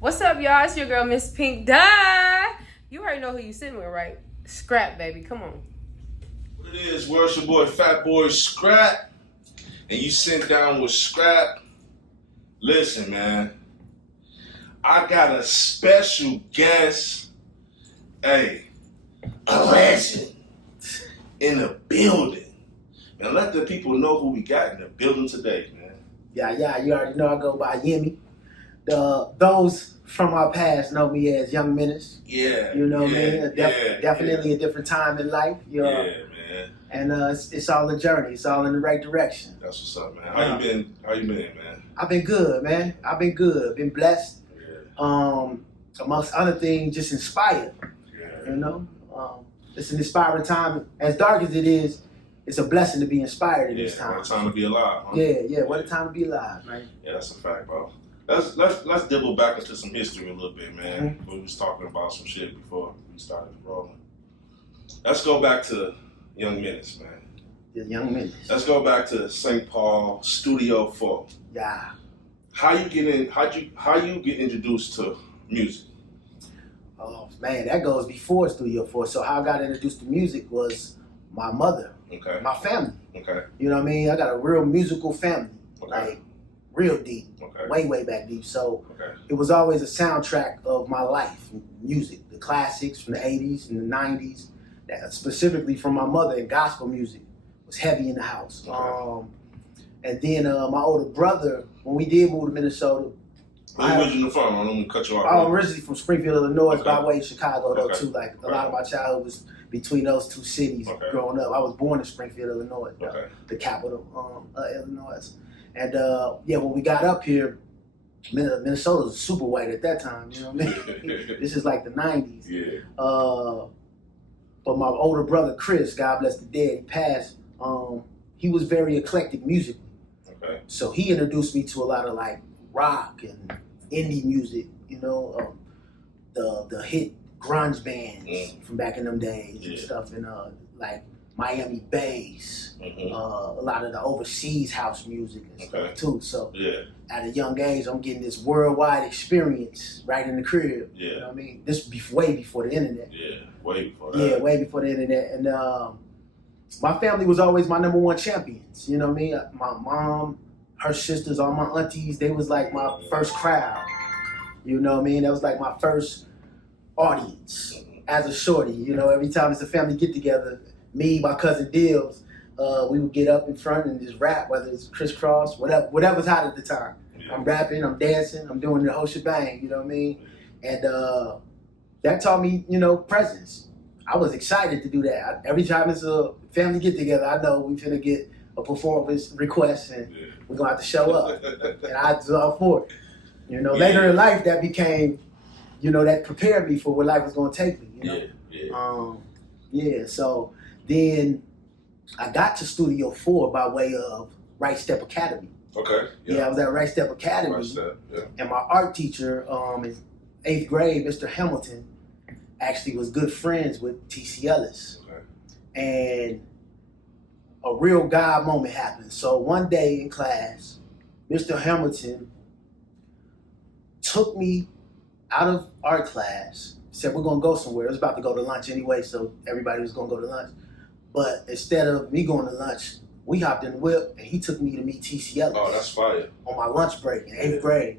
What's up, y'all? It's your girl, Miss Pink Dye. You already know who you sitting with, right? Skrap, baby. Come on. What it is, it's your boy, Fat Boy Skrap. And you sit down with Skrap. Listen, man. I got a special guest. Hey, a legend in the building. And let the people know who we got in the building today, man. Yeah, you already know I go by YMMI. Those from our past know me as Young Menace. Yeah. You know what I mean? Definitely a different time in life. Yeah, man. And it's all a journey. It's all in the right direction. That's what's up, man. How you been, man? I've been good, man. I've been good. Been blessed. Yeah. Amongst other things, just inspired. Yeah. You know? It's an inspiring time. As dark as it is, it's a blessing to be inspired in this time. What a time to be alive, huh? Yeah. What a time to be alive, man. Yeah, that's a fact, bro. Let's dibble back into some history a little bit, man. Mm-hmm. We was talking about some shit before we started rolling. Let's go back to Young Menace, man. The Young Menace. Let's go back to St. Paul Studio 4. Yeah. How you get introduced to music? Oh man, that goes before Studio 4. So how I got introduced to music was my mother, my family. Okay. You know what I mean? I got a real musical family, like real deep, way back deep. So it was always a soundtrack of my life, music, the classics from the 80s and the 90s, that specifically from my mother, and gospel music was heavy in the house. And then my older brother, when we did move to Minnesota, Where you originally from? I'm gonna cut you off. I'm originally from Springfield, Illinois, by way of Chicago though too. Like a lot of my childhood was between those two cities growing up. I was born in Springfield, Illinois, the capital of Illinois. And when we got up here, Minnesota was super white at that time. You know what I mean? This is like the 90s. Yeah. But my older brother Chris, God bless the dead, he passed. He was very eclectic musically. Okay. So he introduced me to a lot of like rock and indie music, you know, the hit grunge bands from back in them days and stuff, and like Miami bass, a lot of the overseas house music and stuff too. So at a young age, I'm getting this worldwide experience right in the crib. Yeah. You know what I mean? This way before the internet. Yeah, way before that. Yeah, way before the internet. And my family was always my number one champions. You know what I mean? My mom, her sisters, all my aunties, they was like my first crowd. You know what I mean? That was like my first audience as a shorty. You know, every time it's a family get together, me, my cousin Dills, we would get up in front and just rap, whether it's crisscross, whatever's hot at the time. Yeah. I'm rapping, I'm dancing, I'm doing the whole shebang, you know what I mean? And that taught me, you know, presence. I was excited to do that. Every time it's a family get together, I know we finna get a performance request and we're gonna have to show up. And I was all for it. You know, later in life that became, you know, that prepared me for where life was gonna take me, you know? So then I got to Studio 4 by way of Right Step Academy. Okay. Yeah, I was at Right Step Academy. Right Step, and my art teacher in 8th grade, Mr. Hamilton, actually was good friends with T.C. Ellis. Okay. And a real God moment happened. So one day in class, Mr. Hamilton took me out of art class, said we're gonna go somewhere. It was about to go to lunch anyway, so everybody was gonna go to lunch. But instead of me going to lunch, we hopped in the whip and he took me to meet T.C. Ellis. Oh, that's fire. On my lunch break in 8th grade.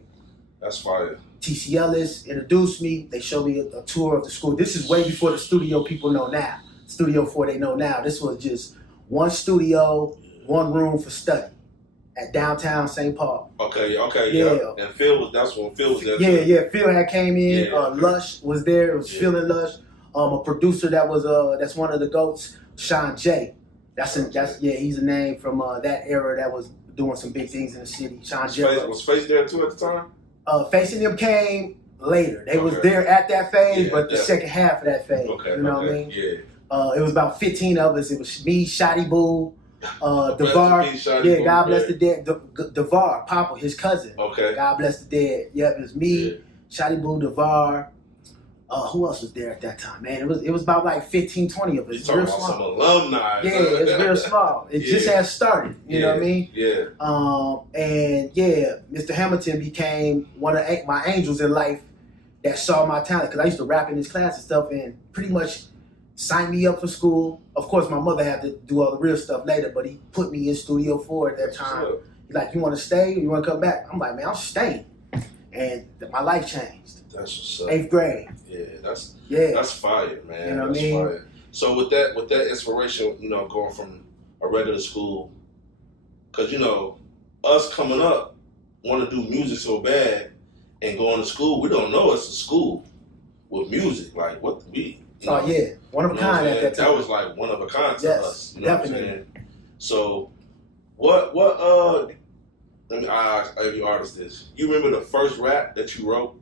That's fire. T.C. Ellis introduced me. They showed me a tour of the school. This is way before the studio people know now. Studio 4 they know now. This was just one studio, one room for study at downtown St. Paul. Okay. Yeah. And that's when Phil was there. Yeah. Phil had came in. Lush was there. It was Phil and Lush. A producer that was that's one of the GOATs, Sean J. He's a name from that era that was doing some big things in the city. Sean J. Was Face there too at the time? Facing them came later. They was there at that phase, but the second half of that phase. You know what I mean? Yeah. It was about 15 of us. It was me, Shotty Boo, DeVar. God bless the dead. DeVar, Papa, his cousin. Okay. God bless the dead. Yep, it was me, Shotty Boo, DeVar, Who else was there at that time, man? It was about like 15, 20 of us. You talking about some alumni? Yeah, it's real small. It just has started. You know what I mean? Yeah. And yeah, Mr. Hamilton became one of my angels in life that saw my talent, because I used to rap in his class and stuff, and pretty much signed me up for school. Of course, my mother had to do all the real stuff later, but he put me in Studio 4 at that time. He's like, you want to stay or you want to come back? I'm like, man, I'm staying. And my life changed. That's what's up. 8th grade. Yeah, that's fire, man. You know what that's I mean? Fire. So with that inspiration, you know, going from a regular school, because, you know, us coming up want to do music so bad and going to school, we don't know it's a school with music. Like, what we... Oh, yeah. One of a kind at that time. That was like one of a kind to us. You know definitely. What I'm saying? So, what, let me ask every artist this. You remember the first rap that you wrote?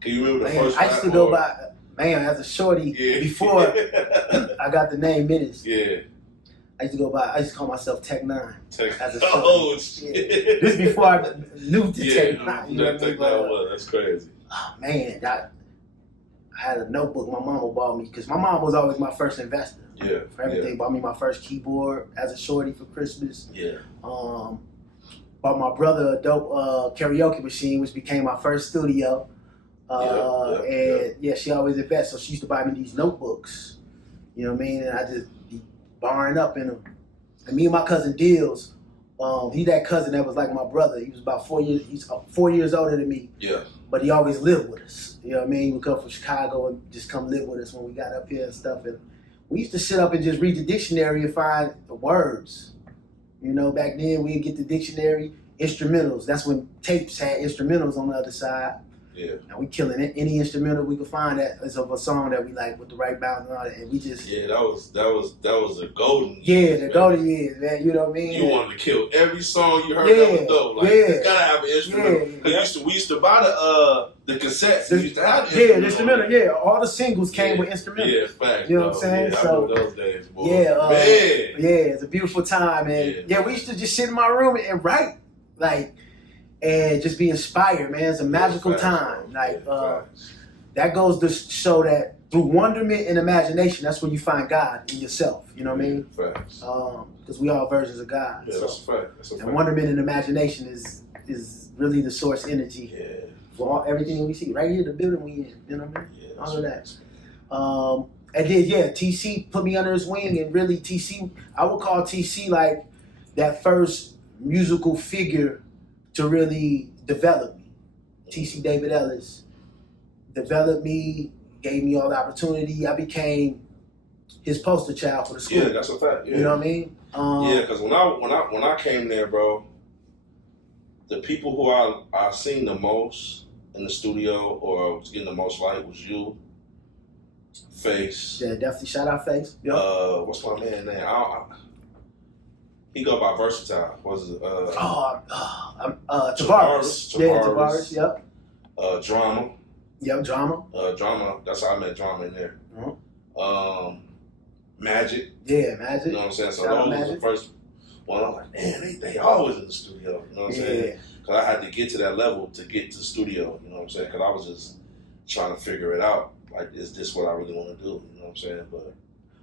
Can you remember the first rap? I used to go by, man, as a shorty, before I got the name Minutes. Yeah. I used to call myself Tech 9 as a shorty. Oh, shit. Yeah. This is before I knew the Tech 9. You know what I mean? That's crazy. Oh, man, I had a notebook my mama bought me, because my mom was always my first investor. Yeah. For everything. Bought me my first keyboard as a shorty for Christmas. Yeah. Bought my brother a dope karaoke machine, which became my first studio. She always invests. So she used to buy me these notebooks. You know what I mean? And I just be barring up in them. And me and my cousin Deals, he that cousin that was like my brother. He was about 4 years. He's 4 years older than me. Yeah. But he always lived with us. You know what I mean? He would come from Chicago and just come live with us when we got up here and stuff. And we used to sit up and just read the dictionary and find the words. You know, back then we'd get the dictionary, instrumentals. That's when tapes had instrumentals on the other side. Yeah. And we killing any instrumental we could find that is of a song that we like with the right balance and all that. And we just that was the golden years. The golden years, man. You know what I mean? You wanted to kill every song you heard that was dope. Like you gotta have an instrumental. Because we used to buy the cassettes. We used to have the instrumental. Yeah, all the singles came with instrumentals. Yeah, facts. You know what I'm saying? Yeah, so those days, boy. It's a beautiful time, and we used to just sit in my room and write, like. And just be inspired, man. It's a magical time. Like that goes to show that through wonderment and imagination, that's when you find God in yourself. You know what I mean? Facts. Because we all versions of God. Yeah, that's a fact. That's a fact. And wonderment and imagination is really the source energy for everything we see. Right here, the building we in. You know what I mean? Yeah, all of that. And then TC put me under his wing, and really TC, I would call TC like that first musical figure to really develop me. TC David Ellis developed me, gave me all the opportunity. I became his poster child for the school. Yeah, that's a fact. Yeah. You know what I mean? Because when I came there, bro, the people who I seen the most in the studio or was getting the most light was you, Face. Yeah, definitely. Shout out Face. Yep. What's my man name? He go by Versatile. Was it? Tavares. Yeah, Tavares. Yep. Drama. Yep, Drama. Drama. That's how I met Drama in there. Magic. Yeah, Magic. You know what I'm saying? So those was the first one. I'm like, man, they always in the studio. You know what I'm saying? Because I had to get to that level to get to the studio. You know what I'm saying? Because I was just trying to figure it out. Like, is this what I really want to do? You know what I'm saying? But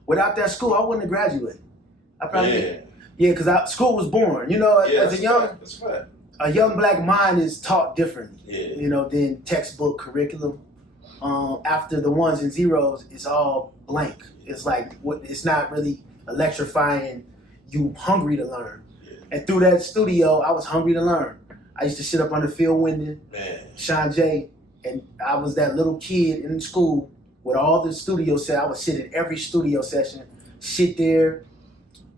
without that school, I wouldn't have graduated. I probably because school was born. You know, as a young black mind is taught differently. Yeah. You know, than textbook curriculum. After the ones and zeros, it's all blank. It's like it's not really electrifying. You hungry to learn, and through that studio, I was hungry to learn. I used to sit up under Phil Winden, Sean J. And I was that little kid in school with all the studio set. I would sit in every studio session, sit there,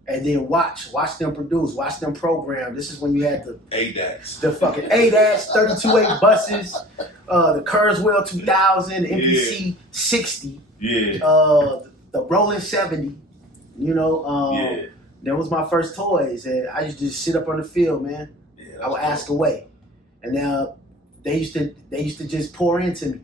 and then watch them produce, watch them program. This is when you had the ADAX, the fucking ADAX 32.8 buses, the Kurzweil 2000, the MPC 60, the Roland 70. You know, that was my first toys, and I used to just sit up on the field, man. I would ask away, and now. They used to just pour into me.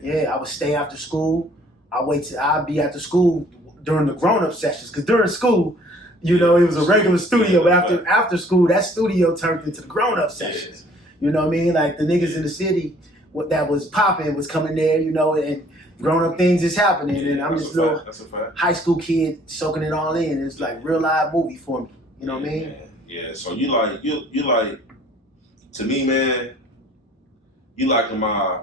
Yeah, I would stay after school. I'd be after school during the grown-up sessions. Because during school, you know, it was a regular studio. But after school, that studio turned into the grown-up sessions. You know what I mean? Like the niggas in the city what that was popping was coming there, you know, and grown up things is happening, and I'm just a little high school kid soaking it all in. It's like real live movie for me. You know what I mean? Man. Yeah. So you like to me, man. You like my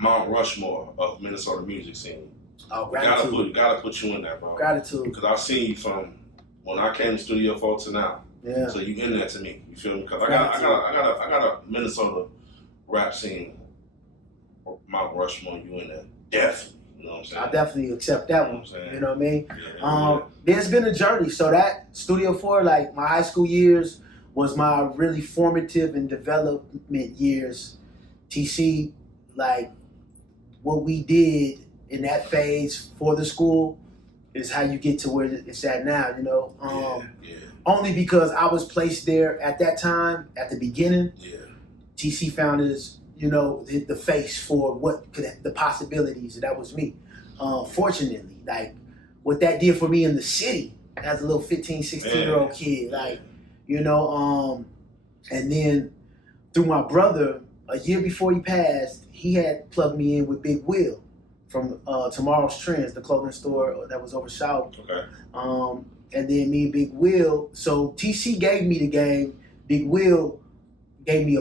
Mount Rushmore of Minnesota music scene. Oh, gratitude. Gotta put you in there, bro. Gratitude. Because I've seen you from when I came to Studio 4 to now. Yeah. So you in there to me. You feel me? Because I got a Minnesota rap scene. Mount Rushmore, you in there. Definitely. You know what I'm saying? I definitely accept that one. You know what I mean? Yeah. There's been a journey. So that Studio 4, like my high school years, was my really formative and development years. TC, like what we did in that phase for the school is how you get to where it's at now, you know? Only because I was placed there at that time, at the beginning. Yeah. TC found his, you know, the face for what could the possibilities, and that was me. Fortunately, like what that did for me in the city as a little 15, 16-year-old kid, like, you know, and then through my brother, a year before he passed, he had plugged me in with Big Will from Tomorrow's Trends, the clothing store that was over South. Okay. And then me and Big Will, so TC gave me the game. Big Will gave me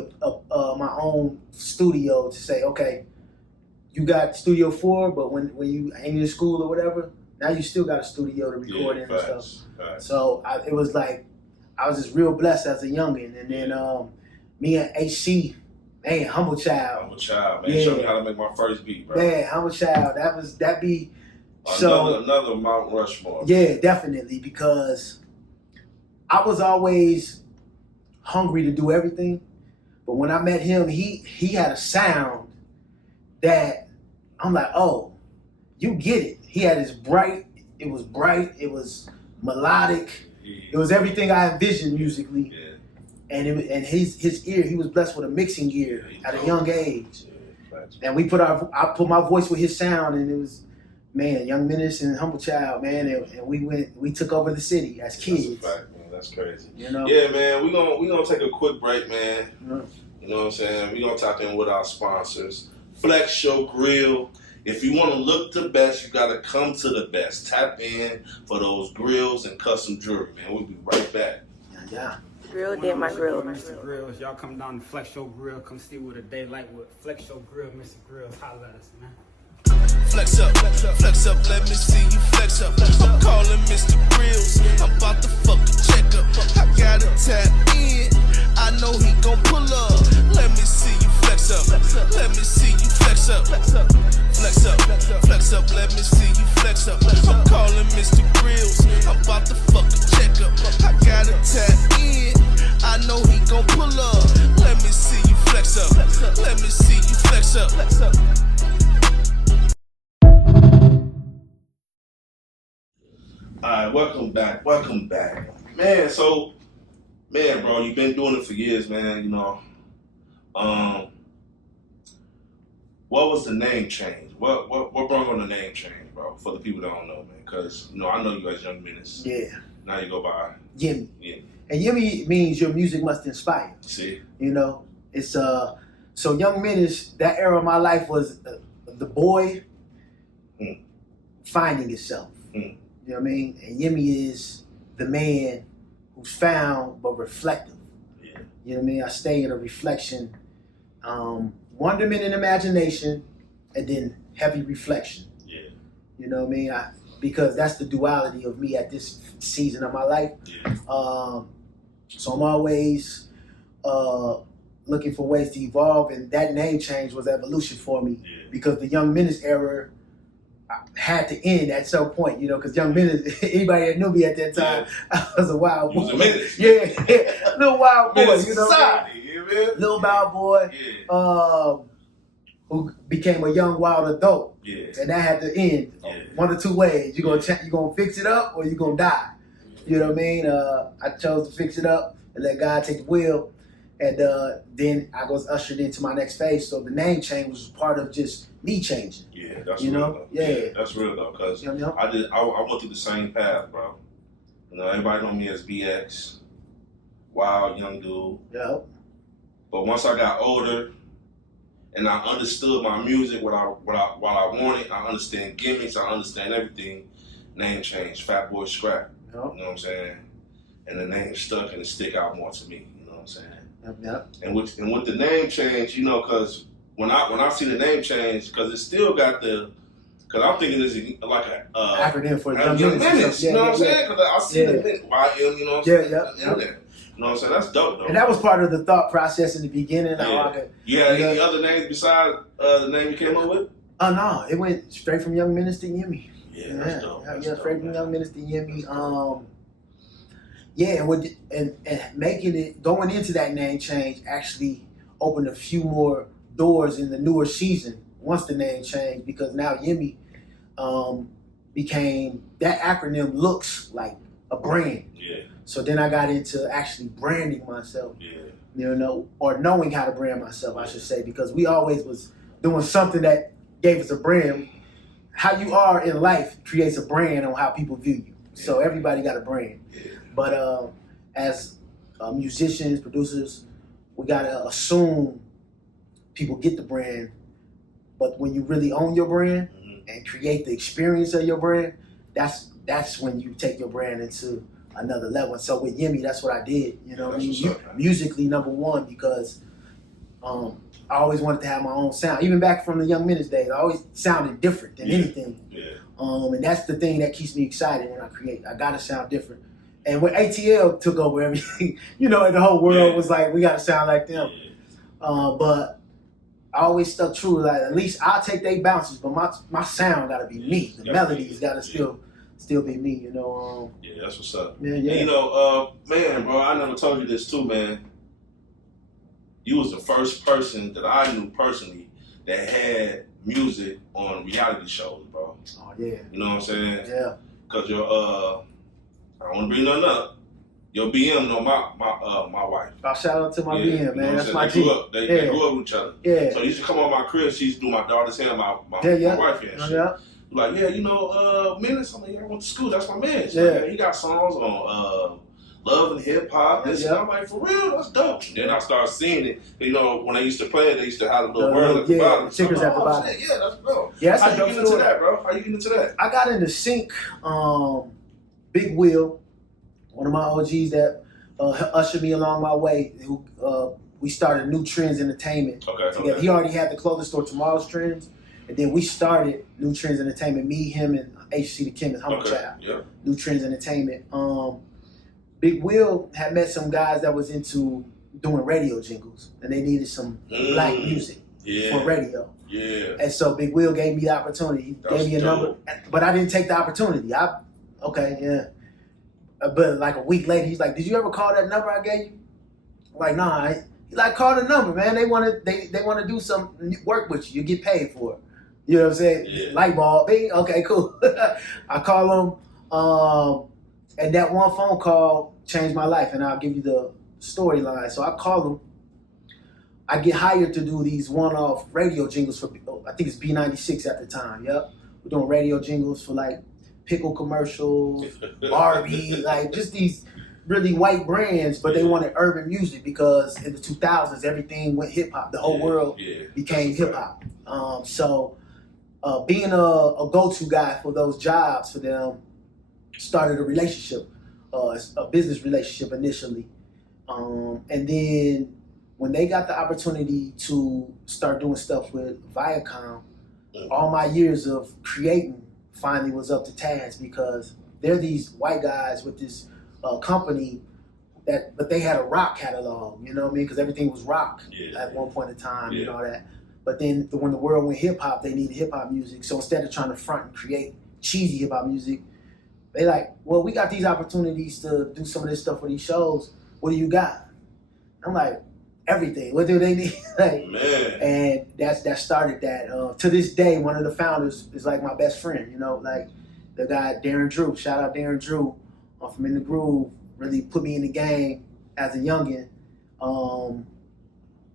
my own studio to say, okay, you got Studio 4, but when you ain't in school or whatever, now you still got a studio to record in and stuff. Facts. So it was like, I was just real blessed as a youngin'. And then me and HC, man, Humble Child. Humble Child, man. Show me how to make my first beat, bro. Man, Humble Child, that be another Mount Rushmore. Yeah, definitely, because I was always hungry to do everything. But when I met him, he had a sound that I'm like, oh, you get it. He had his bright, it was melodic, it was everything I envisioned musically. Yeah. And his ear, he was blessed with a mixing ear at a young age. And I put my voice with his sound, and it was, man, Young Menace and Humble Child, man, and we took over the city as kids. That's a fact, man. That's crazy. You know? Yeah, man. We gonna take a quick break, man. Mm-hmm. You know what I'm saying? We gonna tap in with our sponsors, Flex Show Grill. If you want to look the best, you gotta come to the best. Tap in for those grills and custom jewelry, man. We'll be right back. Yeah. Grill did my grill. Mr. Grills, y'all come down to Flex Show Grill, come see what a day like with Flex Show Grill, Mr. Grills, holla at us, man. Flex up, let me see you flex up. I'm calling Mr. Grills, I'm about to fuck a check up. I gotta tap in, I know he gon' pull up. Let me see you flex up, let me see you flex up. Flex up, let me see you flex up. I'm calling Mr. Grills, I'm about to fuck a check up. I gotta tap in, I know he gon' pull up. Let me see you flex up, let me see you flex up. All right, welcome back. Man, bro, you've been doing it for years, man, you know. What was the name change? What brought on the name change, bro, for the people that don't know, man? Because, you know, I know you as Young Menace. Yeah. Now you go by YMMI. Yeah. And YMMI means your music must inspire. See? You know, it's so Young Menace, that era of my life was the boy finding itself. You know what I mean? And YMMI is the man who's found but reflective. Yeah. You know what I mean? I stay in a reflection, wonderment and imagination, and then heavy reflection. Yeah. You know what I mean? Because that's the duality of me at this season of my life. Yeah. So I'm always looking for ways to evolve, and that name change was evolution for me. Yeah. Because the Young Menace era had to end at some point, you know, because Young Menace, anybody that knew me at that time, I was a wild boy. You was a menace. Yeah, little wild boy, Menace you know. society, you know? Little wild boy, who became a young wild adult. Yeah. And that had to end one or two ways. You're gonna fix it up or you're gonna die. You know what I mean? I chose to fix it up and let God take the wheel. And then I was ushered into my next phase. So the name change was part of just me changing. Yeah, that's you real know? though. Yeah. That's real though, because You know? I went through the same path, bro. You know, everybody know me as BX, wild young dude. Yeah. But once I got older, and I understood my music, what I wanted. I understand gimmicks. I understand everything. Name change, Fat Boy Skrap. Yep. You know what I'm saying? And the name stuck and it stick out more to me. You know what I'm saying? Yep. And with the name change, you know, because when I see the name change, because it still got the, because I'm thinking this is like a acronym for young minutes. You know what I'm saying? Because I see the YM. You know what I'm saying? Yeah. You know what I'm saying? That's dope, though. And that was part of the thought process in the beginning. You had any other names besides the name you came up with? No, it went straight from Young Minutes to YMMI. Yeah, that's dope. Straight from Young Minutes to YMMI. And making it, going into that name change actually opened a few more doors in the newer season once the name changed, because now YMMI became, that acronym looks like a brand. Yeah. So then I got into actually branding myself. Yeah. You know, or knowing how to brand myself, I should say, because we always was doing something that gave us a brand. How you are in life creates a brand on how people view you. So everybody got a brand. Yeah. But as musicians, producers, we gotta assume people get the brand. But when you really own your brand and create the experience of your brand, that's when you take your brand into another level. And so with YMMI, that's what I did. You know, musically #1, because I always wanted to have my own sound. Even back from the Young Minutes days, I always sounded different than anything. Yeah. And that's the thing that keeps me excited when I create. I gotta sound different. And when ATL took over everything, you know, and the whole world was like, we gotta sound like them. But I always stuck true. Like, at least I'll take their bounces, but my sound gotta be me. The melodies gotta still be me. You know. Yeah, that's what's up. Yeah. And, you know, man, bro, I never told you this too, man. You was the first person that I knew personally that had music on reality shows, bro. Oh yeah. You know what I'm saying? Yeah. Cause your I don't want to bring nothing up. Your BM know my wife. I'll shout out to my BM, man. That's my They G. they grew up with each other. Yeah. So he used to come on my crib. She used to do my daughter's hair, my wife hair and shit. Yeah. Like, yeah, you know, Minutes. I'm like, yeah, I went to school. That's my man. She's Yeah. like, he got songs on Love and Hip Hop. Yeah. I'm like, for real, that's dope. And then I started seeing it. You know, when they used to play it, they used to have a little word at the bottom. Stickers at the bottom. Shit, yeah, that's dope. Yeah, that's How a you dope get into story. that, bro? How you get into that? I got into Sync, Big Will, one of my OGs that ushered me along my way. Who we started New Trends Entertainment together. Okay. He already had the clothing store Tomorrow's Trends, and then we started New Trends Entertainment. Me, him, and HC the Kim and Humble Child. Yeah. New Trends Entertainment. Big Will had met some guys that was into doing radio jingles, and they needed some black music for radio. Yeah. And so Big Will gave me the opportunity. He gave me a number, but I didn't take the opportunity. But like a week later, he's like, "Did you ever call that number I gave you?" I'm like, nah. He's like, "Call the number, man. They want to do some work with you. You get paid for it." You know what I'm saying? Yeah. Light bulb. Bing. Okay, cool. I call him, and that one phone call changed my life. And I'll give you the storyline. So I call him. I get hired to do these one-off radio jingles for, I think it's B96 at the time. Yep, we're doing radio jingles for like pickle commercials, Barbie, like just these really white brands, but they wanted urban music because in the 2000s everything went hip hop. The whole world became hip hop. So being a go-to guy for those jobs for them started a relationship, a business relationship initially, and then when they got the opportunity to start doing stuff with Viacom, all my years of creating finally was up to task, because they're these white guys with this company but they had a rock catalog, you know what I mean? Because everything was rock at one point in time and all that. But then when the world went hip hop, they needed hip hop music. So instead of trying to front and create cheesy hip hop music, they like, well, we got these opportunities to do some of this stuff for these shows. What do you got? I'm like, everything. What do they need? Like, man. And that started that. To this day, one of the founders is like my best friend. You know, like the guy Darren Drew. Shout out Darren Drew from In the Groove. Really put me in the game as a youngin.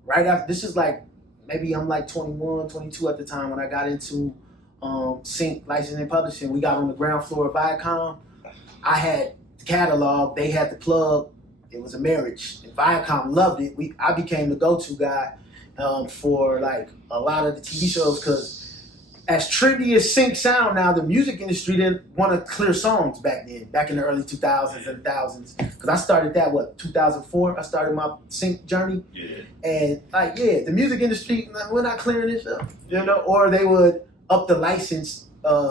Right after, this is like, maybe I'm like 21, 22 at the time when I got into Sync Licensing and Publishing. We got on the ground floor of Viacom. I had the catalog. They had the plug. It was a marriage. And Viacom loved it. I became the go-to guy. for like a lot of the TV shows, because as trendy as sync sound now, the music industry didn't want to clear songs back then, back in the early 2000s and thousands. Because I started that, 2004? I started my sync journey. Yeah. And the music industry, we're not clearing this up, or they would up the license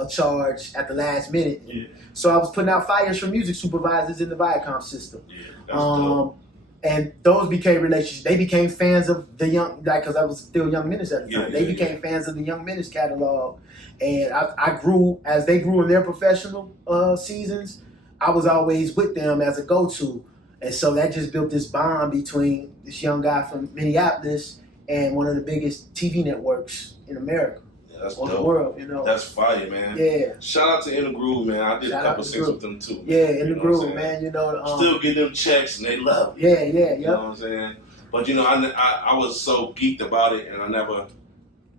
charge at the last minute. Yeah. So I was putting out fires for music supervisors in the Viacom system. Yeah, that's dope. And those became relationships. They became fans of the Young, because I was still Young Menace at the time. They became fans of the Young Menace catalog. And I grew, as they grew in their professional seasons, I was always with them as a go-to. And so that just built this bond between this young guy from Minneapolis and one of the biggest TV networks in America. That's on dope. The world, That's fire, man. Yeah. Shout out to In the Groove, man. I did Shout a couple out to sings the with them too. Yeah, In the Groove, man. Still get them checks and they love it. Yeah, You know what I'm saying? But I was so geeked about it, and I never,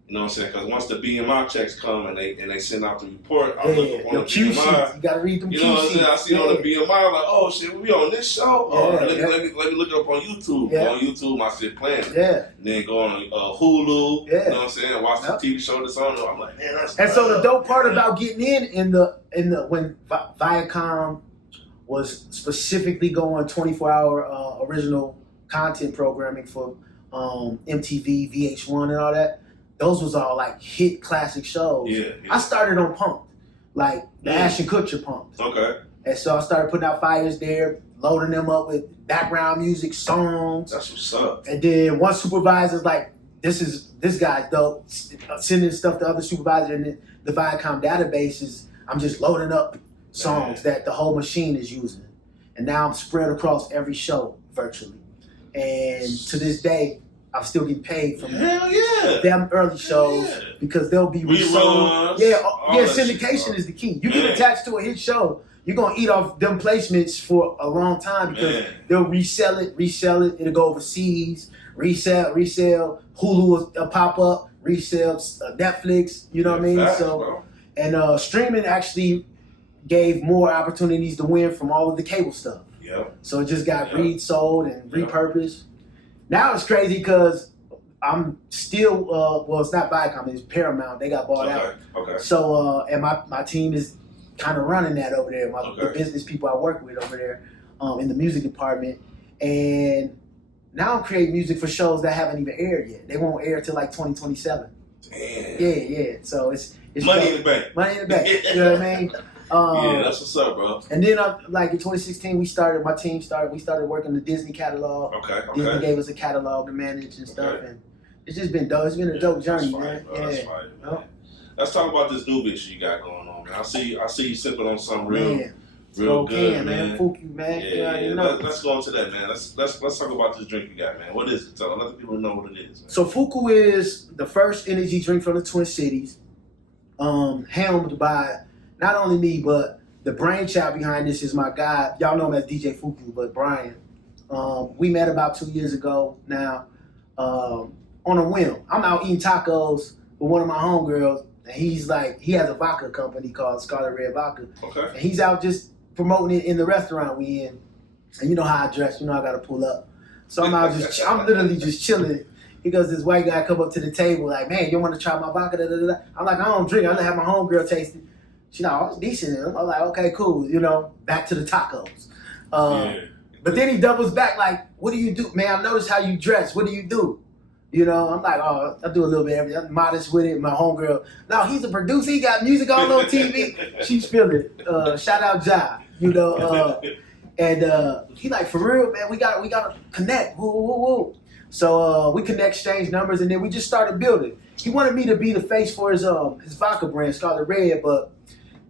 you know what I'm saying? Because once the BMI checks come and they send out the report, I look up on the Q sheets. BMI. You gotta read them Q You know what I'm saying? I see on the BMI, I'm like, oh shit, we on this show? Let me look it up on YouTube. Yeah. On YouTube, my shit playing. Yeah. And then go on Hulu. Yeah. You know what I'm saying? And watch the TV show that's on there. I'm like, man, that's And so the dope part man. about getting in the when Viacom was specifically going 24-hour original content programming for MTV, VH1, and all that. Those was all like hit classic shows. Yeah. I started on Punk'd, like the Ashton Kutcher Punk'd. Okay. And so I started putting out fires there, loading them up with background music, songs. That's what's up. And then one supervisor's like, this guy's dope, sending stuff to other supervisors, and the Viacom databases, I'm just loading up songs that the whole machine is using. And now I'm spread across every show virtually. And to this day, I'm still getting paid from them early shows because they'll be resold. Syndication is the key. You get attached to a hit show, you're gonna eat off them placements for a long time because they'll resell it, it'll go overseas, resell, Hulu will pop up, resell Netflix, you know what I mean? So, and streaming actually gave more opportunities to win from all of the cable stuff. So it just got resold and repurposed. Now it's crazy because I'm still, it's not Viacom, it's Paramount. They got bought out. Okay. So, and my team is kind of running that over there. The business people I work with over there in the music department. And now I'm creating music for shows that haven't even aired yet. They won't air till like 2027. Damn. Yeah. So it's money in the bank. Money in the bank. You know what I mean? Yeah, that's what's up, bro. And then, like in 2016, we started working the Disney catalog. Okay. Disney gave us a catalog to manage and stuff, and it's just been dope. It's been a dope journey, man. That's fine, man. Let's talk about this new bitch you got going on, man. I see you sipping on something real good, man. Fuku, man. Yeah. Let's go into that, man. Let's talk about this drink you got, man. What is it? Let the people know what it is, man. So Fuku is the first energy drink from the Twin Cities, helmed by not only me, but the brainchild behind this is my guy. Y'all know him as DJ Fuku, but Brian. We met about 2 years ago now on a whim. I'm out eating tacos with one of my homegirls, and he has a vodka company called Scarlet Red Vodka. Okay. And he's out just promoting it in the restaurant we in. And you know how I dress, you know I gotta pull up. So I'm literally just chilling. He goes, this white guy come up to the table like, man, you wanna try my vodka? Da, da, da. I'm like, I don't drink, I just have my homegirl taste it. She's like, oh, it's decent. I'm like, okay, cool. Back to the tacos. But then he doubles back like, what do you do? Man, I noticed how you dress. What do you do? I'm like, oh, I do a little bit of everything. I'm modest with it. My homegirl, no, he's a producer. He got music all on TV. She's feeling it. Shout out Ja. And he like, for real, man, we gotta connect. Woo, woo, woo. So we exchange numbers, and then we just started building. He wanted me to be the face for his vodka brand, Scarlet Red, but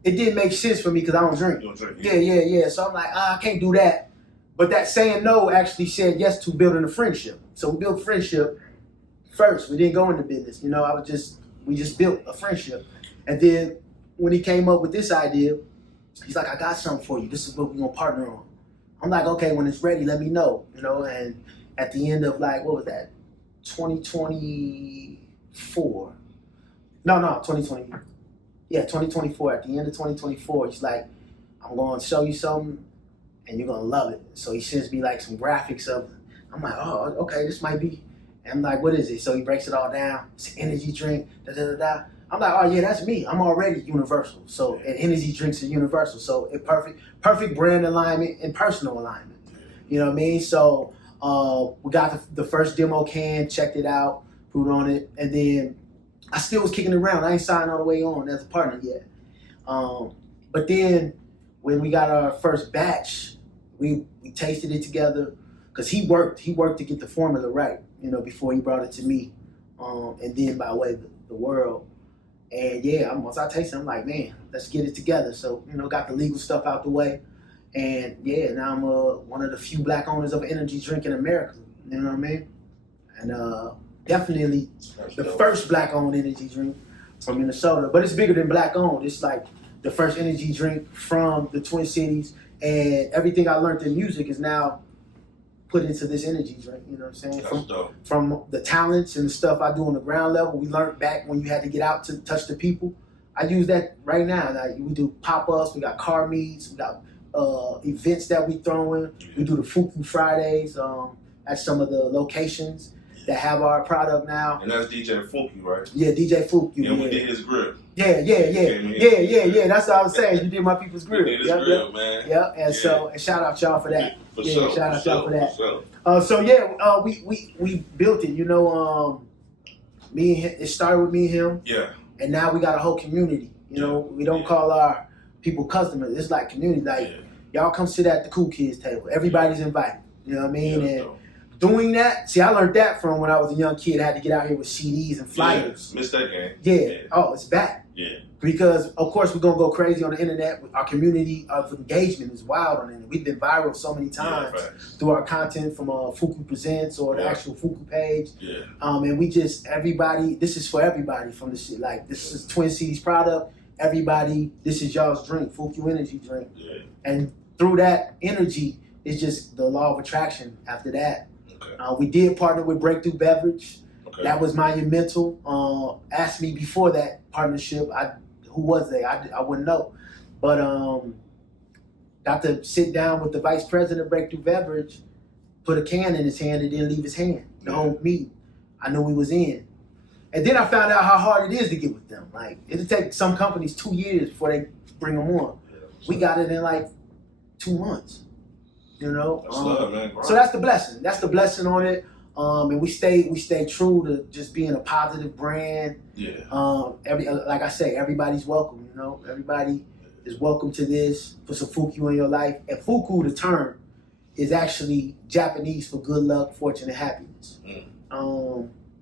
it didn't make sense for me because I don't drink. You don't drink. Yeah. So I'm like, I can't do that. But that saying no actually said yes to building a friendship. So we built friendship first. We didn't go into business. We just built a friendship. And then when he came up with this idea, he's like, I got something for you. This is what we're going to partner on. I'm like, okay, when it's ready, let me know. And at the end of 2024. No, 2020. Yeah, 2024. At the end of 2024, he's like, I'm going to show you something and you're going to love it. So he sends me some graphics of, I'm like, oh, okay, this might be. And I'm like, what is it? So he breaks it all down. It's an energy drink, da-da-da-da. I'm like, oh yeah, that's me. I'm already universal. So, and energy drinks are universal. So it perfect brand alignment and personal alignment. You know what I mean? So we got the first demo can, checked it out, put on it, and then I still was kicking it around. I ain't signed all the way on as a partner yet. But then when we got our first batch, we tasted it together because he worked to get the formula right, you know, before he brought it to me, and then by way of the world. And yeah, once I tasted it, I'm like, man, let's get it together. So, you know, got the legal stuff out the way. And yeah, now I'm one of the few black owners of energy drink in America. You know what I mean? And definitely the first black owned energy drink from Minnesota. But it's bigger than black owned. It's like the first energy drink from the Twin Cities. And everything I learned in music is now put into this energy drink. You know what I'm saying? From the talents and the stuff I do on the ground level, we learned back when you had to get out to touch the people. I use that right now. Like, we do pop-ups, we got car meets, we got events that we throw in. We do the Fuku Fridays at some of the locations that have our product now. And that's DJ Funky, right? Yeah, DJ Fuku. Yeah, we did his grill. Yeah. That's what I was saying. You did my people's grill. We did his grill, man. Yeah, and so and shout out y'all for that. For sure. Shout out y'all for that. Sure. So yeah, we built it. You know, me and him, it started with me and him. Yeah. And now we got a whole community. You know, we don't call our people customers. It's like community. Like, y'all come sit at the cool kids table. Everybody's invited. You know what I mean? And doing that, see, I learned that from when I was a young kid. I had to get out here with CDs and flyers. Missed that game. Yeah. Oh, it's back. Yeah. Because, of course, we're going to go crazy on the internet. Our community of engagement is wild on the internet. We've been viral so many times through our content from Fuku Presents or the actual Fuku page. Yeah. And we just, everybody, this is for everybody from the shit. Like, this is Twin Cities product. Everybody, this is y'all's drink, Fuku energy drink. Yeah. And through that energy, it's just the law of attraction after that. Okay. We did partner with Breakthrough Beverage. Okay. That was monumental. Asked me before that partnership, who was they? I wouldn't know. But got to sit down with the vice president of Breakthrough Beverage, put a can in his hand and didn't leave his hand. The whole meeting. I knew he was in. And then I found out how hard it is to get with them. Like, it'll take some companies 2 years before they bring them on. We got it in like 2 months. You know? That's love, man. So that's the blessing. That's the blessing on it. And we stay true to just being a positive brand. Yeah. Like I say, everybody's welcome, you know? Everybody is welcome to this. Put some Fuku in your life. And Fuku, the term, is actually Japanese for good luck, fortune, and happiness.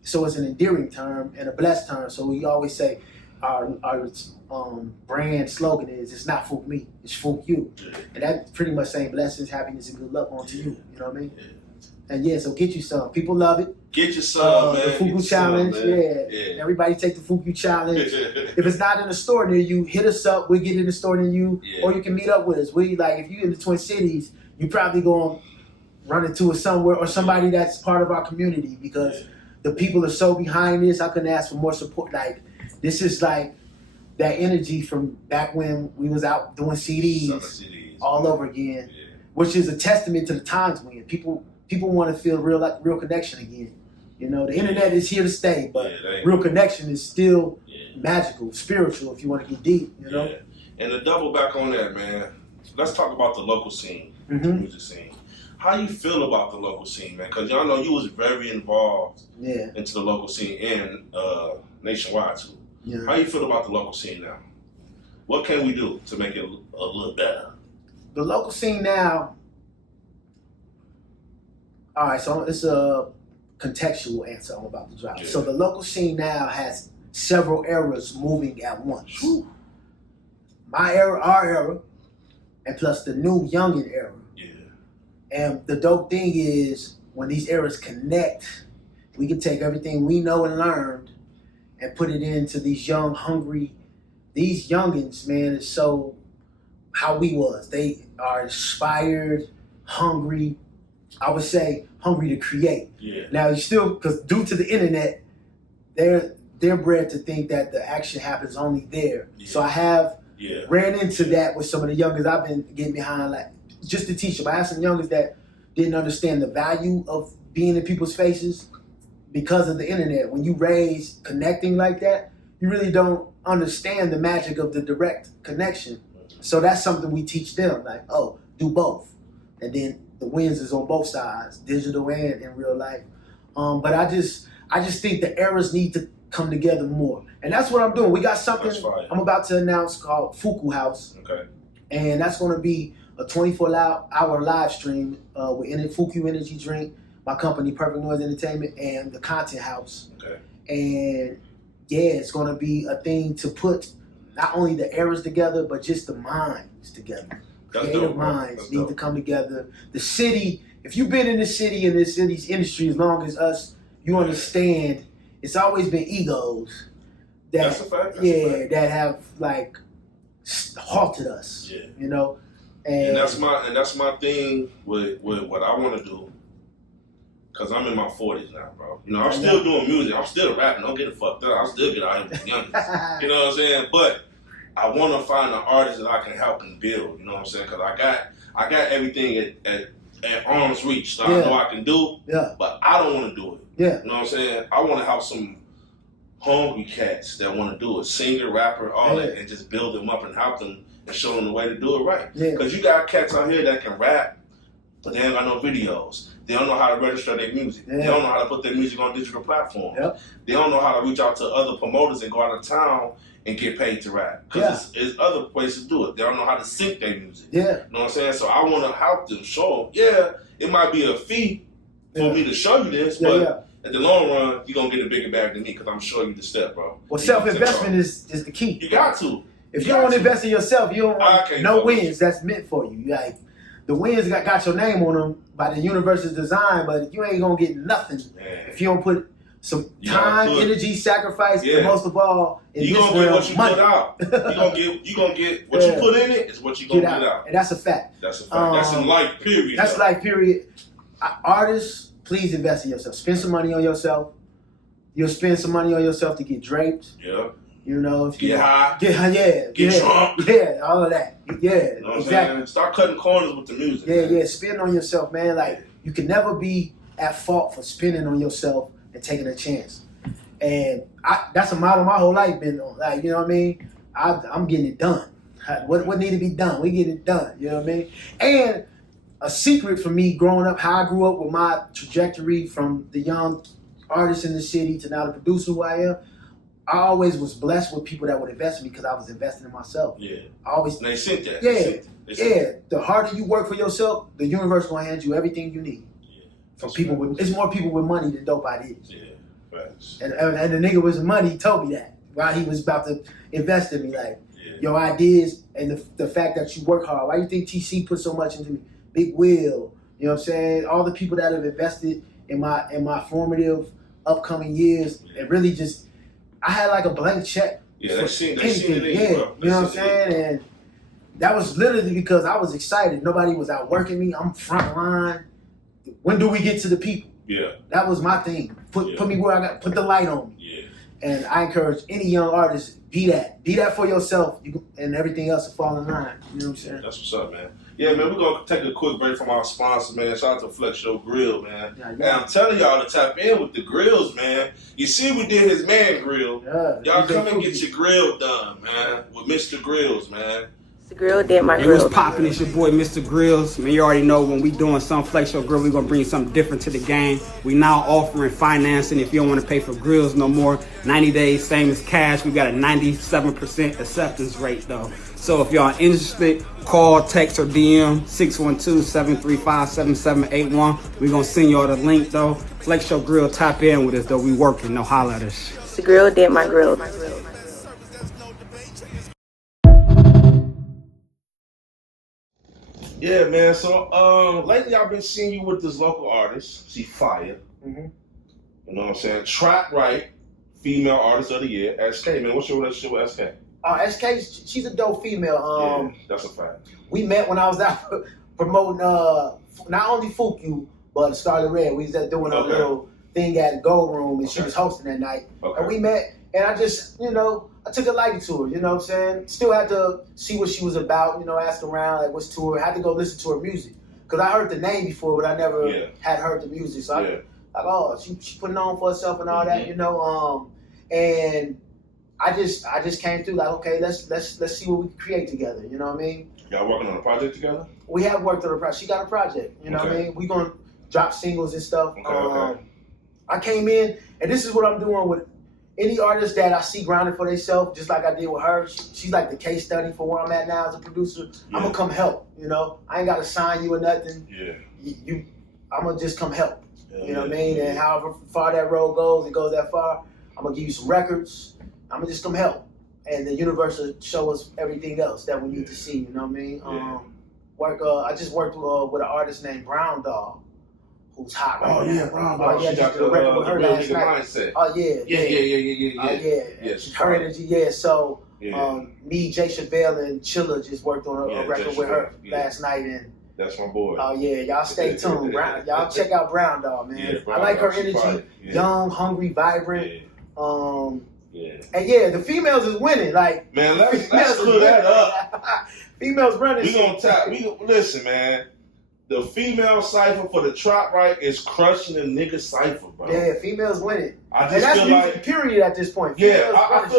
So it's an endearing term and a blessed term. So we always say our brand slogan is, it's not Fuku me, it's Fuku you. And that's pretty much saying blessings, happiness, and good luck onto you. You know what I mean? And yeah, so get you some. People love it. Get you some, man. The Fuku Challenge, yeah. Everybody take the Fuku Challenge. If it's not in the store near you, hit us up. We'll get it in the store near you. Or you can meet up with us. If you're in the Twin Cities, you probably going to run into us somewhere or somebody that's part of our community because the people are so behind this. I couldn't ask for more support. Like, this is like that energy from back when we was out doing CDs all over again, which is a testament to the times when people want to feel real connection again. You know, the internet is here to stay, but real connection is still magical, spiritual, if you want to get deep, you know? And to double back on that, man, let's talk about the local scene, the music scene. How you feel about the local scene, man? Because y'all know you was very involved into the local scene and nationwide, too. Yeah. How you feel about the local scene now? What can we do to make it a little better? The local scene now, all right, so it's a contextual answer I'm about to drop. So the local scene now has several eras moving at once. Whew. My era, our era, and plus the new youngin' era. Yeah. And the dope thing is when these eras connect, we can take everything we know and learned and put it into these young, hungry, these youngins, man, is so how we was. They are inspired, hungry, I would say hungry to create. Yeah. Now you still, because due to the internet, they're bred to think that the action happens only there. Yeah. So I have ran into that with some of the youngers I've been getting behind, like just to teach them. I have some youngers that didn't understand the value of being in people's faces, because of the internet. When you raise connecting like that, you really don't understand the magic of the direct connection. So that's something we teach them, like, oh, do both. And then the wins is on both sides, digital and in real life. But I just think the eras need to come together more. And that's what I'm doing. We got something I'm about to announce called Fuku House. Okay. And that's going to be a 24-hour live stream with Fuku Energy Drink, my company, Perfect Noise Entertainment, and the Content House. Okay. And yeah, it's going to be a thing to put not only the eras together, but just the minds together. Creative minds need to come together. The city, if you've been in the city and this city's industry as long as us, you understand it's always been egos that, that's a fact. That's a fact. That have like halted us. Yeah. You know, and that's my thing with what I want to do. Cause I'm in my 40s now, bro. You know, I'm still doing music. I'm still rapping. Don't get it fucked up. I still get out here with the youngest. You know what I'm saying? But I want to find an artist that I can help and build. You know what I'm saying? Cause I got everything at arm's reach. So I know I can do. Yeah. But I don't want to do it. Yeah. You know what I'm saying? I want to have some hungry cats that want to do it. Singer, rapper, all that, and just build them up and help them and show them the way to do it right. Yeah. Cause you got cats out here that can rap, but they ain't got no videos. They don't know how to register their music. Yeah. They don't know how to put their music on digital platforms. Yep. They don't know how to reach out to other promoters and go out of town and get paid to rap. Because there's other places to do it. They don't know how to sync their music. Yeah. You know what I'm saying? So I want to help them show them, it might be a fee for me to show you this, but at the long run, you're going to get a bigger bag than me because I'm showing you the step, bro. Well, self-investment is the key. You got to. If you don't invest in yourself, you don't want no wins that's meant for you. Like, the wins got your name on them by the universe's design, but you ain't gonna get nothing if you don't put some time, energy, sacrifice, and most of all, in you this gonna get what you money. put out. You gonna get what you put in it is what you gonna get out. And that's a fact. That's a fact. That's in life, period. That's life, period. Artists, please invest in yourself. Spend some money on yourself. You'll spend some money on yourself to get draped. Yeah. You know, if get high, get drunk, all of that, you know what exactly. I'm start cutting corners with the music. Yeah, spend on yourself, man. Like you can never be at fault for spending on yourself and taking a chance. And that's a model my whole life been on. Like you know what I mean? I'm getting it done. What need to be done? We get it done. You know what I mean? And a secret for me growing up, how I grew up with my trajectory from the young artist in the city to now the producer who I am. I always was blessed with people that would invest in me because I was investing in myself. Yeah. I always. And they sent that. Yeah. The harder you work for yourself, the universe gonna hand you everything you need. Yeah. From people with, it's more people with money than dope ideas. Yeah. Facts. And the nigga with some money, he told me that while he was about to invest in me, like your ideas and the fact that you work hard. Why you think TC put so much into me? Big Will, you know what I'm saying? All the people that have invested in my formative upcoming years, and really just. I had like a blank check. Yeah, they seen it. You know what I'm saying? And that was literally because I was excited. Nobody was outworking me. I'm front line. When do we get to the people? Yeah. That was my thing. Put me where I got. Put the light on me. Yeah. And I encourage any young artist, be that. Be that for yourself, and everything else will fall in line. You know what I'm saying? That's what's up, man. Yeah, man, we're going to take a quick break from our sponsor, man. Shout out to Flex Show Grill, man. Yeah. And I'm telling y'all to tap in with the grills, man. You see we did his man grill. Yeah, y'all come and get your grill done, man, with Mr. Grills, man. Mr. Grill did my grill. What's poppin'? It's your boy, Mr. Grills. Man, you already know when we doing some Flex Show Grill, we going to bring something different to the game. We now offering financing if you don't want to pay for grills no more. 90 days, same as cash. We got a 97% acceptance rate, though. So if y'all interested, call, text, or DM 612-735-7781. We're going to send y'all the link, though. Flex Show Grill, tap in with us, though. We working. No holla at us. Mr. Grill did my grill. Yeah, man. So lately I've been seeing you with this local artist. She fire. Mm-hmm. You know what I'm saying? Trap Right, female artist of the year. SK, man. What's your relationship with SK? SK, she's a dope female. That's a fact. We met when I was out promoting not only Fuku, but Scarlet Red. We was doing a little thing at Gold Room, and she was hosting that night. And we met, and I just, I took a liking to her, you know what I'm saying? Still had to see what she was about, ask around, like, what's to her. Had to go listen to her music. Because I heard the name before, but I never had heard the music. So I Like, oh, she putting on for herself and all that, you know. And I just came through like, okay, let's see what we can create together. You know what I mean? Y'all working on a project together? We have worked on a project. She got a project. You know what I mean? We gonna drop singles and stuff. Okay. I came in, and this is what I'm doing with any artist that I see grounded for themselves, just like I did with her. She's like the case study for where I'm at now as a producer. I'm gonna come help. You know, I ain't gotta sign you or nothing. Yeah. I'm gonna just come help. You know what I mean? And however far that road goes, it goes that far. I'm gonna give you some records. I'm gonna just come help, and the universe will show us everything else that we need to see. You know what I mean? I just worked with an artist named Brown Dog, who's hot right now. Yeah, Brown Dog. Yeah, She got the record with her real last nigga night. mindset. Oh yeah. Yeah, she's Her fine. energy, yeah. So Yeah. me, Jay Chevelle, and Chilla just worked on a record Jay with her Chevelle, last night, and That's my boy. oh yeah, y'all stay tuned. Y'all check out Brown Dog, man. Yeah, Brown I like her Dog, she energy, fine. young, hungry, vibrant. Yeah. And yeah, the females is winning. Like, Man, let's females clear that up. Females running. We gonna tap. Listen, man. The female cipher for the trap right is crushing the nigga cipher, bro. Yeah, females winning. I And just that's feel music, like, period, at this point. yeah, Females I running.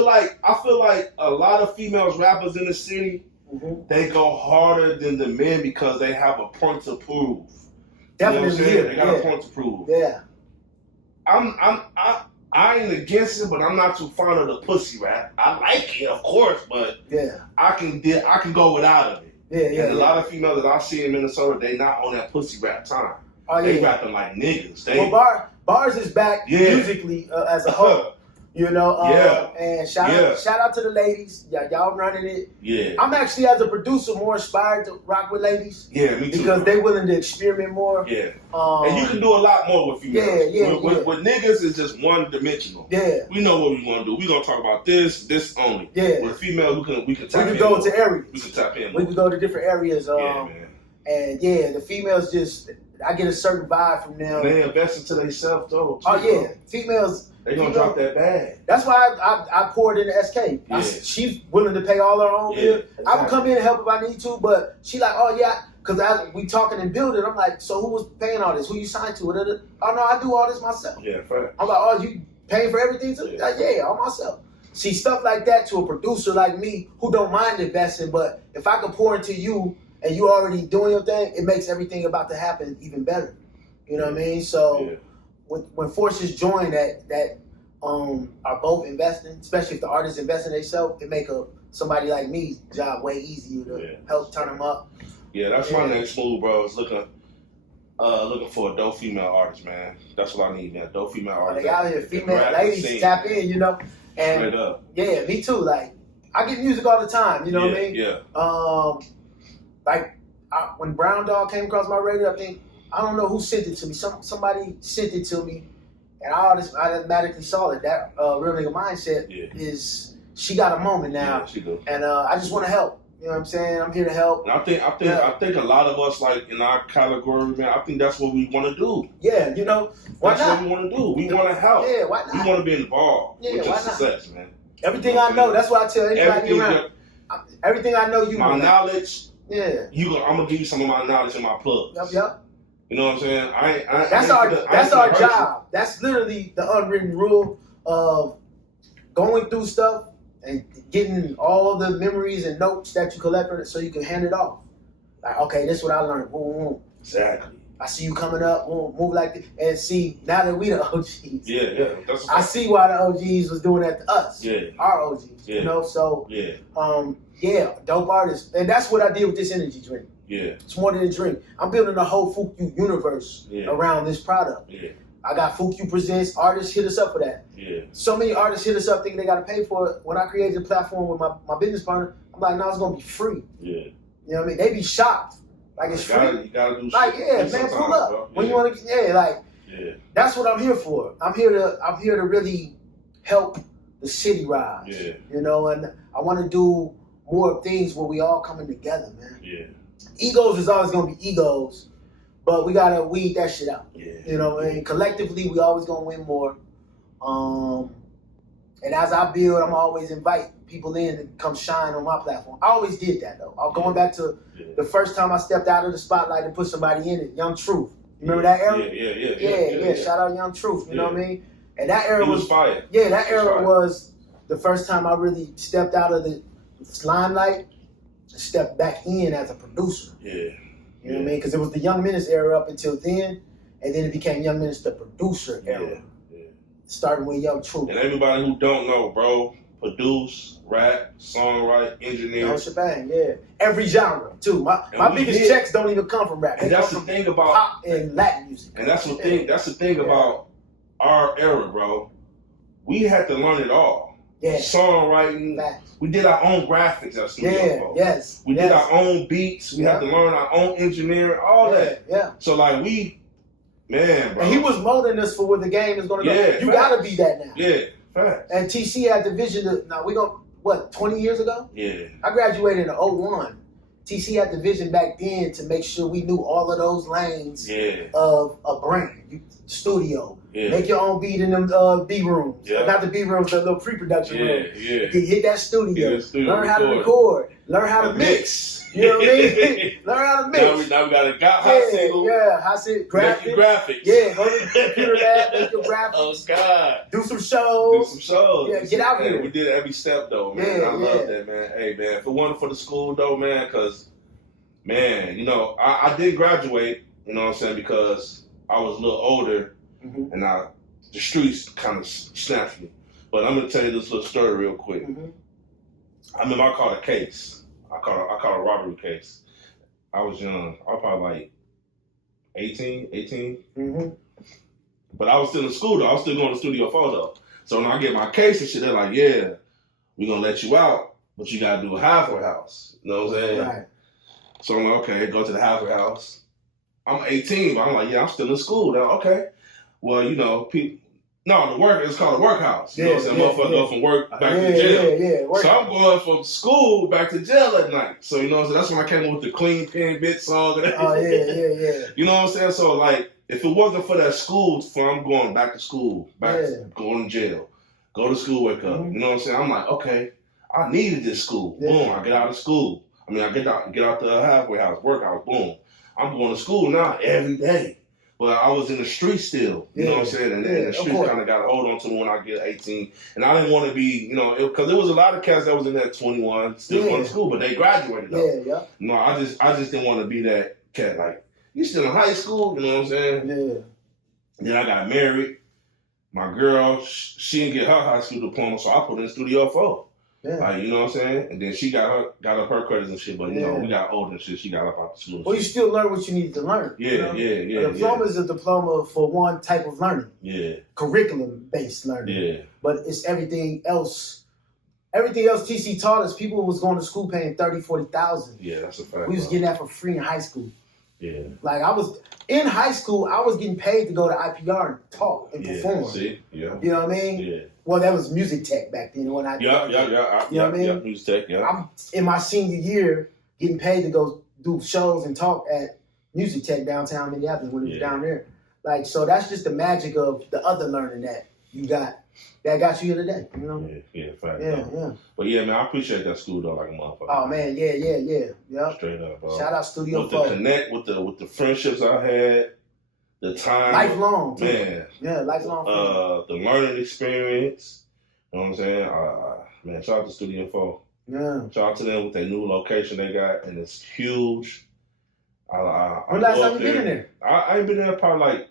feel like a lot of females rappers in the city, they go harder than the men because they have a point to prove. Definitely, you know what I'm saying? They got a point to prove. Yeah. I ain't against it, but I'm not too fond of the pussy rap. I like it, of course, but Yeah. I can go without it. Yeah. And a lot of females that I see in Minnesota, they not on that pussy rap time. Oh, They yeah. rapping like niggas. Well, bars is back Yeah. musically as a whole. You know, Yeah. And shout out to the ladies. Y'all running it. Yeah. I'm actually, as a producer, more inspired to rock with ladies. Yeah, me too. Because they willing to experiment more. Yeah. And you can do a lot more with females. With niggas, it's just one dimensional. Yeah. We know what we want to do. We gonna talk about this only. Yeah. With female, we can tap in. We can go to areas. We can tap in. We can go to different areas. Yeah, man. And yeah, the females just, I get a certain vibe from them. They invest into themselves though. Oh yeah, females. They gonna drop that bag. That's why I poured into SK. Yeah. She's willing to pay all her own bill. Exactly. I would come in and help if I need to, but she like, oh yeah, because we talking and building. I'm like, so who was paying all this? Who you signed to? Oh no, I do all this myself. Yeah, fair. I'm like, oh, you paying for everything too? Yeah. Like, yeah, all myself. See, stuff like that to a producer like me who don't mind investing, but if I can pour into you and you already doing your thing, it makes everything about to happen even better. You know what I mean? So when forces join that are both investing, especially if the artist investing themselves, it make somebody like me's job way easier to help turn them up. Yeah, that's my next move, bro. Is looking for a dope female artist, man. That's what I need, man. Dope female artist. They out here, female ladies tap in, you know. And straight up. Yeah, me too. Like, I get music all the time, you know what I mean? Yeah. When Brown Dog came across my radio, I don't know who sent it to me. Somebody sent it to me, and I automatically saw it. That Real Nigga Mindset is, she got a moment now. Yeah, she do. And I just want to help. You know what I'm saying? I'm here to help. And I think a lot of us, like in our category, man, I think that's what we want to do. Yeah, you know, why that's not? what we want to do. We want to help. Yeah, why not? We want to be involved with your why not? success, man. Everything I know, that's what I tell anybody around. Everything I know, you know. My knowledge. Yeah. I'm gonna give you some of my knowledge and my plugs. Yep. You know what I'm saying? That's our job. That's literally the unwritten rule of going through stuff and getting all the memories and notes that you collect so you can hand it off. Like, okay, this is what I learned. Boom, boom. Exactly. I see you coming up. Boom, move like this. And see, now that we the OGs. Yeah. I see why the OGs was doing that to us. Yeah. Our OGs. Yeah. You know, so yeah. Dope artists. And that's what I did with this energy drink. Yeah. It's more than a drink. I'm building a whole Fuku universe around this product. Yeah. I got Fuku Presents. Artists hit us up for that. Yeah. So many artists hit us up thinking they got to pay for it. When I created the platform with my business partner, I'm like, no, it's going to be free. Yeah. You know what I mean? They be shocked. Like, it's free. You gotta do like, shit. yeah, man, pull up. Bro. When you want to, that's what I'm here for. I'm here to really help the city rise. Yeah. You know, and I want to do more things where we all coming together, man. Yeah. Egos is always going to be egos, but we got to weed that shit out. Yeah. You know, and collectively, we always going to win more. And as I build, I'm always invite people in to come shine on my platform. I always did that, though. Going back to the first time I stepped out of the spotlight and put somebody in it, Young Truth. Remember that era? Yeah. Shout out Young Truth. You know what I mean? And that era was fire. Yeah, that era was the first time I really stepped out of the limelight and stepped back in as a producer. Yeah. You know what I mean? Because it was the Young Menace era up until then, and then it became Young Menace the producer era. Starting with Young Truth. And everybody who don't know, bro, produce, rap, songwrite, engineer. No shebang, every genre too. My biggest checks don't even come from rap. And that's the thing about pop and Latin music. And that's the thing about our era, bro. We had to learn it all. Yeah. Songwriting. Facts. We did our own graphics at studio. We did our own beats. We had to learn our own engineering, all that. Yeah. So like man, bro. And he was molding us for where the game is going to go. You got to be that now. Yeah, facts. And TC had the vision to, now we going, 20 years ago? Yeah. I graduated in 01. TC had the vision back then to make sure we knew all of those lanes of a brand. Studio. Make your own beat in them B rooms. Not the B rooms, the little pre-production room. Hit that studio. Learn how to record. Learn how to mix. You know what I mean? Learn how to mix. Now we got a hot single. Hot single. Graphics. Go to the computer lab, make your graphics. Oh, God. Do some shows. Yeah, get out here. We did every step, though, man. I love that, man. Hey, man, if it wasn't for the school, though, man, because, man, you know, I did graduate, you know what I'm saying, because I was a little older, and the streets kind of snatched me. But I'm going to tell you this little story real quick. I remember I caught a case. I caught a robbery case. I was young. I was probably like 18. But I was still in school, though. I was still going to Studio 4, though. So when I get my case and shit, they're like, yeah, we're going to let you out, but you got to do a halfway house. You know what I'm saying? Right. So I'm like, okay, go to the halfway house. I'm 18, but I'm like, yeah, I'm still in school. Now, okay. Well, you know, it's called a workhouse. You know what I'm saying? Motherfucker go from work back to jail. So I'm going from school back to jail at night. So, you know what I'm saying? That's when I came up with the Clean Pen Bitch song. You know what I'm saying? So, like, if it wasn't for that school, I'm going back to school, going to jail, go to school, wake up. You know what I'm saying? I'm like, okay, I needed this school. Boom, I get out of school. I mean, I get out the halfway house, workhouse, boom. I'm going to school now every day. But I was in the street still, you know what I'm saying? And the streets kind of got a hold on to me when I get 18. And I didn't want to be, you know, because there was a lot of cats that was in that 21, still going to school, but they graduated though. No, I just didn't want to be that cat. Like, you still in high school, you know what I'm saying? Then I got married. My girl, she didn't get her high school diploma, so I put in Studio 4. Like, you know what I'm saying? And then she got up her credits and shit, but you know, we got older and shit, she got up out the school. Well, you still learn what you need to learn. A diploma is a diploma for one type of learning. Curriculum-based learning. But it's everything else. Everything else TC taught us, people was going to school paying $30,000, $40,000. Yeah, that's a fact. We was getting that for free in high school. Like, in high school, I was getting paid to go to IPR and talk and perform. You know what I mean? Well, that was music tech back then. When I, you know what I mean? Music tech, I'm in my senior year getting paid to go do shows and talk at Music Tech downtown Minneapolis when it was down there. Like, so that's just the magic of the other learning that you got. That got you here today, you know? Fact. But yeah, man, I appreciate that school though, like a motherfucker. Oh man, yeah. Straight up, bro. Shout out Studio with 4. The connect, with the friendships I had, the time, lifelong, man. Yeah, lifelong. The learning experience. You know what I'm saying? Man, shout out to Studio 4. Yeah. Shout out to them with their new location they got, and it's huge. When last time you been in there? I ain't been there probably like.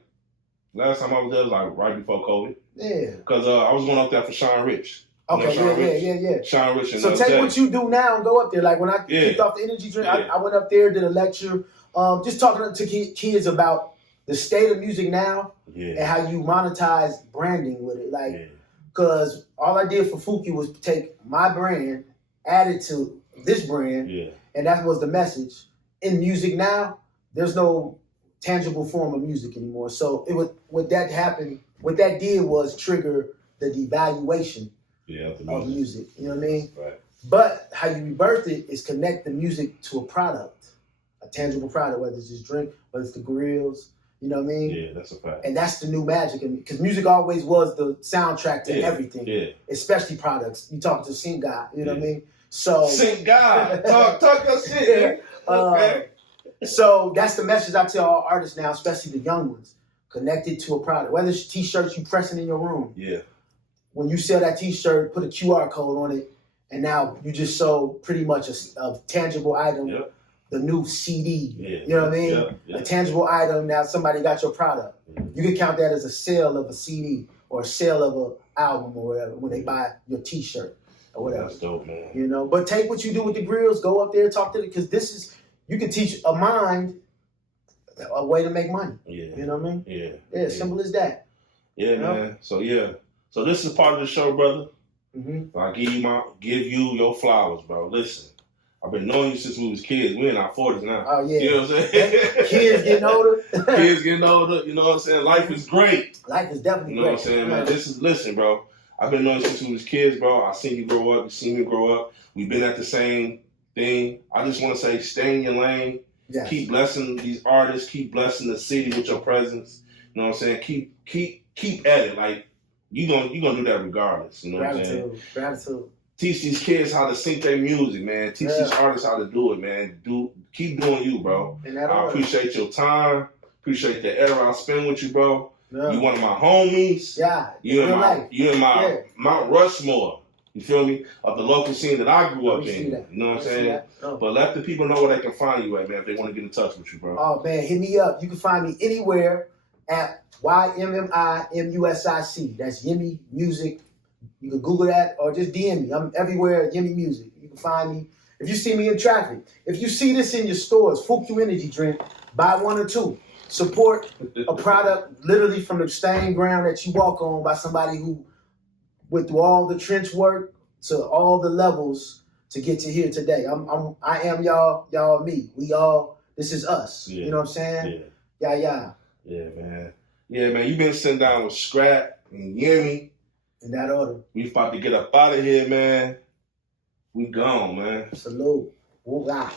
Last time I was there was like right before COVID. Yeah. Because I was going up there for Sean Rich. Okay, yeah. Sean Rich. And so take what you do now and go up there. Like when I kicked off the energy drink, I went up there, did a lecture, just talking to kids about the state of music now and how you monetize branding with it. Like, because all I did for Fuki was take my brand, add it to this brand, and that was the message. In music now, there's no tangible form of music anymore. So what that did was trigger the devaluation of music. You know what I mean? Right. But how you rebirth it is connect the music to a product, a tangible product, whether it's just drink, whether it's the grills. You know what I mean? Yeah, that's a fact. And that's the new magic, because music always was the soundtrack to everything. Yeah. Especially products. You talking to Sync Guy. You know what I mean? So Sync Guy, talk your shit. Okay. So that's the message I tell all artists now, especially the young ones, connected to a product. Whether it's t-shirts you pressing in your room. Yeah. When you sell that t-shirt, put a QR code on it, and now you just sold pretty much a tangible item, the new CD. Yeah. You know what I mean? Yeah. A tangible item, now somebody got your product. You can count that as a sale of a CD or a sale of an album or whatever when they buy your t-shirt or whatever. That's dope, man. You know, but take what you do with the grills, go up there, talk to them, because this is, you can teach a mind a way to make money. Yeah. You know what I mean? Yeah. Yeah, simple as that. Yeah, man. So So this is part of the show, brother. Mm-hmm. I give you your flowers, bro. Listen, I've been knowing you since we was kids. We're in our 40s now. Oh, yeah. You know what I'm saying? Kids getting older. Kids getting older. You know what I'm saying? Life is great. Life is definitely You know great. what I'm saying, man? Listen, bro. I've been knowing you since we was kids, bro. I seen you grow up. You seen me grow up. We've been at the same thing. I just want to say, stay in your lane. Yes. Keep blessing these artists. Keep blessing the city with your presence. You know what I'm saying? Keep at it. Like you gonna do that regardless. You know what I'm saying? Gratitude. Teach these kids how to sync their music, man. Teach these artists how to do it, man. Keep doing you, bro. I appreciate your time. Appreciate the era I spend with you, bro. Yeah. You one of my homies. Yeah. You in my Mount Rushmore. You feel me? Of the local scene that I grew up in. You know what I'm saying? But let the people know where they can find you at, man, if they want to get in touch with you, bro. Oh, man, hit me up. You can find me anywhere at YMMI MUSIC. That's Yimmy Music. You can Google that or just DM me. I'm everywhere at Yimmy Music. You can find me. If you see me in traffic, if you see this in your stores, Fuku Energy Drink, buy one or two. Support a product literally from the same ground that you walk on by somebody who went through all the trench work to all the levels to get to here today. I am y'all me. We all, this is us. Yeah. You know what I'm saying? Yeah, man. Yeah, man. You been sitting down with Skrap and Yimmy. In that order. We about to get up out of here, man. We gone, man. Salute. Woo-ah.